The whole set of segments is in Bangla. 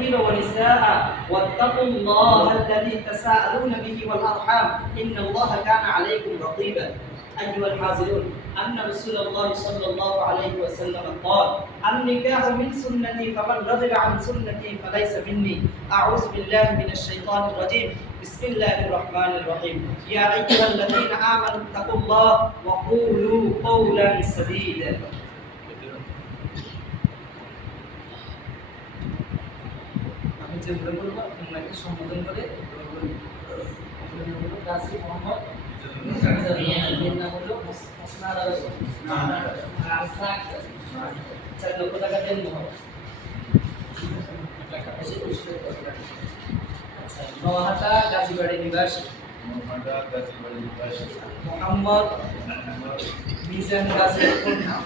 والكثير ونساء واتقوا الله الذي تساءلون به والأرحام إن الله كان عليكم رقيبا أيها الحاضرون أن رسول الله صلى الله عليه وسلم قال النكاح من سنتي فمن رغب عن سنتي فليس مني أعوذ بالله من الشيطان الرجيم بسم الله الرحمن الرحيم يا أيها الذين آمنوا اتقوا الله وقولوا قولا سديدا সম্বোধন করে কাজী মোহাম্মদ নাম হলো চার লক্ষ টাকা দেন নহাটা গাজীবাড়ি নিবাসী মোহাম্মদ মিজান গাজীর কন্যা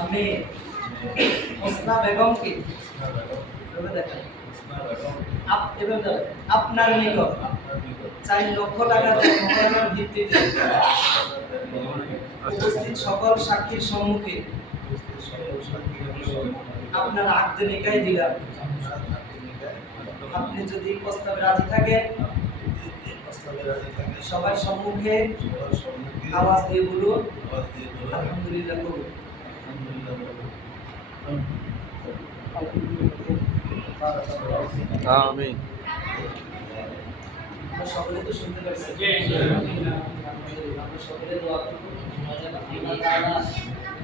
আমি হোসনা বেগমকে আপনার নিকট 4 লক্ষ টাকা মহারণার ভিত্তিতে উপস্থিত সকল সাক্ষীর সম্মুখে আপনার আকদে নিকায় দিলাম। আপনি যদি প্রস্তাবে রাজি থাকেন সবার সম্মুখে আওয়াজ দিয়ে বলুন আলহামদুলিল্লাহ বলুন। আমিন। আমরা সকলে তো শুনতে পাচ্ছি। আমরা সকলে দোয়া করব আল্লাহ তাআলা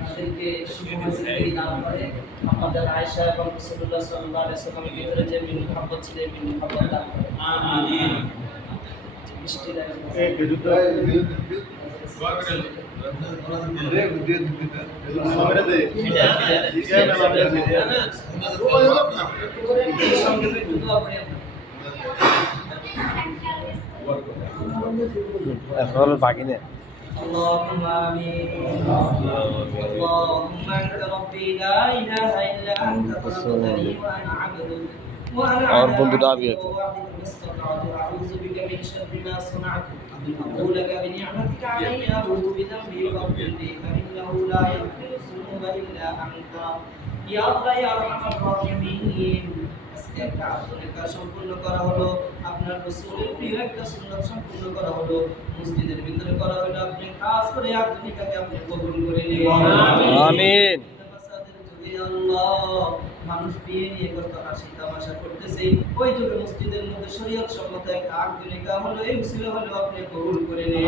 আমাদেরকে শুভময় দান করে আমাদের আয়েশা এবং রাসূলুল্লাহ সাল্লাল্লাহু আলাইহি ওয়াসাল্লামের ভিতরে যে মুহাব্বত ছিল এই মুহাব্বত দান করে। আমিন। মিষ্টি লাগে এই বিরুদ্ধে দোয়া করেন এখন বাকি নেই। اللهم آمين اللهم أنت ربي لا إله إلا أنت خلقتني وأنا عبدك وأنا और बंधुटा भी है أعوذ بك من شر ما صنعت أقول لك بنعمتك علي أعوذ بذنبي فاغفر لي فإنه لا يغفر الذنوب إلا أنت يا الله يا أرحم الراحمين একটা আত্মনেকা সম্পূর্ণ করা হলো আপনার রাসূলের প্রিয় একটা সুন্নাত সম্পূর্ণ করা হলো মসজিদের ভিতরে করা হলো আপনি খাস করে আত্মনেকাকে আপনি কবুল করে নিন আমিন। আল্লাহ মানুষ বিয়ে নিয়ে কত হাসি তামাশা করতেছে ওই যুগে মসজিদের মধ্যে শরীয়ত সম্মত একটা আত্মনেকা হলো এই উসিলা হলো আপনি কবুল করে নিন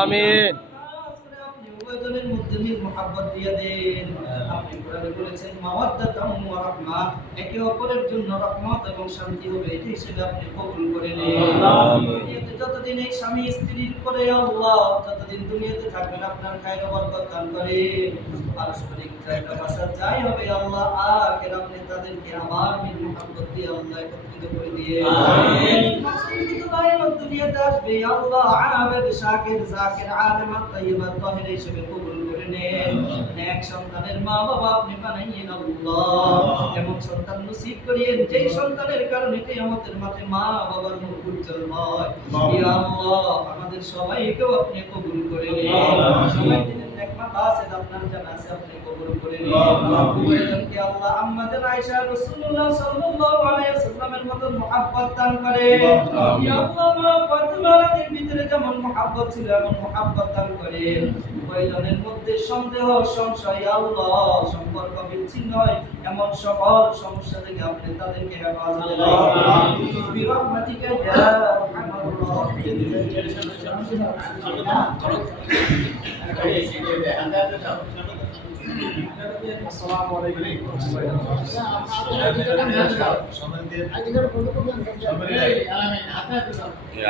আমিন। উভয়জনের মধ্যে মিল মুহাব্বত দিয়ে দেন। আপনি কোরআনে বলেছেন মাওয়াদ্দাতাম ওয়া রাহমা একে অপরের জন্য রহমত এবং শান্তি হবে এই হিসেবে আপনি কবুল করে নিন দুনিয়াতে যতদিন এই স্বামী স্ত্রীর করে আল্লাহ ততদিন দুনিয়াতে থাকবেন আপনার খায়ের বরকত দান করে পারস্পরিক ভালোবাসা যাই হবে আল্লাহ আখের আপনি তাদেরকে আবার মিল মুহাব্বত দিয়ে আল্লাহ একত্রিত করে দিয়ে আমিন। মুসলিম ভাই দুনিয়াতে আসবে আল্লাহ আবেদ শাকির জাকির আলেম তাইয়্যিব তাহির হিসেবে কবুল করে নেন নেক সন্তানের মা বাবা আপনি বানাইয়েন আল্লাহ এমন সন্তান নসিব করিয়েন যেই সন্তানের কারণে কিয়ামতের মাঠে মা বাবার মুখ উজ্জ্বল হয় ইয়া আল্লাহ আমাদের সবাইকে আপনি কবুল করে নিন সবাই দিনের নেকমাত আছে আপনার জানা আছে আপনি কবুল করে নিন উভয়জনকে আল্লাহ আমাদের আয়েশা রাসূলুল্লাহ সাল্লাল্লাহু আলাইহি ওয়াসাল্লামের মত মুহাব্বত দান করে ইয়া আল্লাহ মা ফাতিমার ভিতরে যেমন মুহাব্বত ছিল এমন মুহাব্বত দান করেন উভয়জনের মধ্যে সন্দেহ সংশয় আল্লাহ সম্পর্ক বিচ্ছিন্ন হয় এমন সকল সমস্যা থেকে আপনি তাদেরকে হেফাজত করুন বিরহমাতিকা ইয়া আরহামার রাহিমিন। আসসালামু আলাইকুম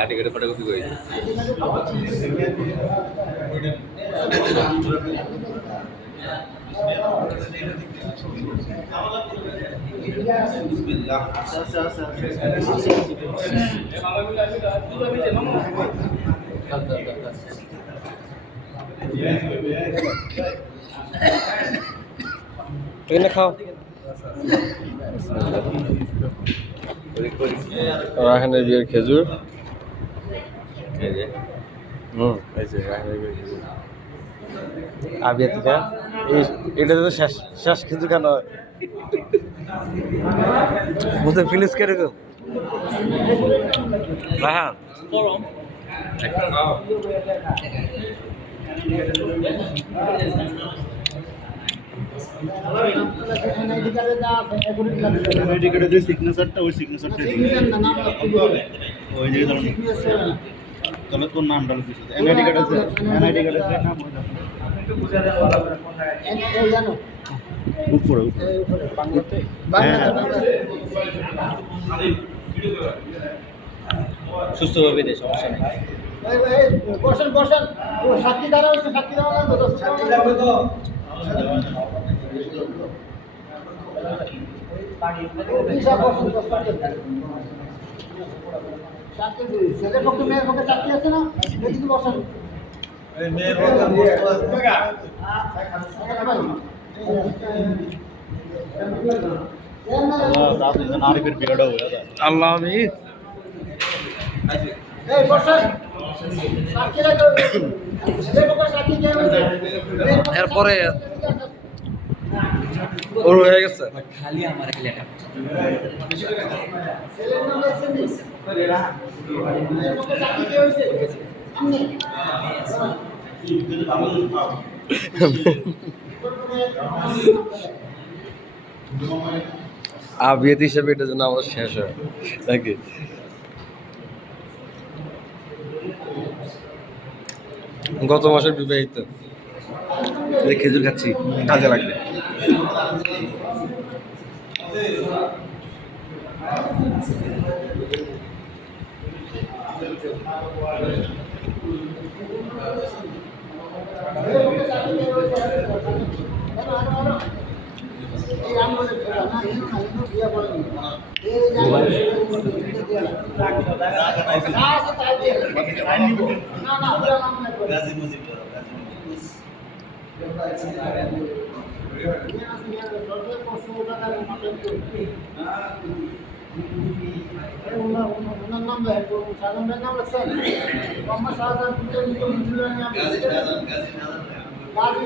আটিকেটে ফটো কপি কই বিসমিল্লাহ ট্রেনে খাও রাখানের বিয়ের খেজুর এই যে রাখানের বিয়ের খেজুর আবিয়া থেকে এটা তো শেষ শেষ কিছু কেন বুঝতে ফিনিশ করে গো হ্যাঁ এনআইডি যে সিগনেচারটা ওই সিগনেচারটা ওই জায়গায় তাহলে তোর নামটা লিখিস এনআইডি কার্ড আছে এনআইডি কার্ড আছে নাম ওইটা উপরে সুস্থভাবে দে সমস্যা নেই বসেন বসেন ও সাক্ষী দাঁড়া হচ্ছে সাক্ষী দাঁড়া তো সাক্ষী দাঁড়াবে তো ছেলের পক্ষে মেয়ের পক্ষে চাকরি আছে না এদিকে বসেন আরিফের বিয়েটা হয়ে যায় আল্লাহ আমি এই বসেন সাক্ষী রাখো ছেলের পক্ষে সাক্ষী কে হয়েছে এরপরে ওর হয়ে গেছে ছেলের নাম লেখছেন নি ছেলের পক্ষে সাক্ষী কে হয়েছে আপনি আবিয়াত হিসেবে এটা যেন আমার শেষ হয় নাকি গত মাসের বিবাহিত খেজুর খাচ্ছি কাজে লাগবে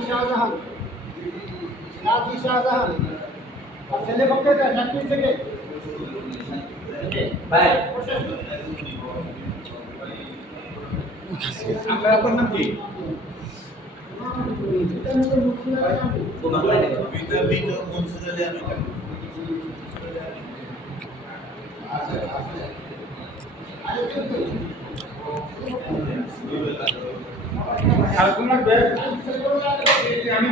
শাহজাহান গাজী শাহজাহান আর ছেলে পক্ষে চাকরি থেকে আপনার নাম কি আর কোন লাগবে আমি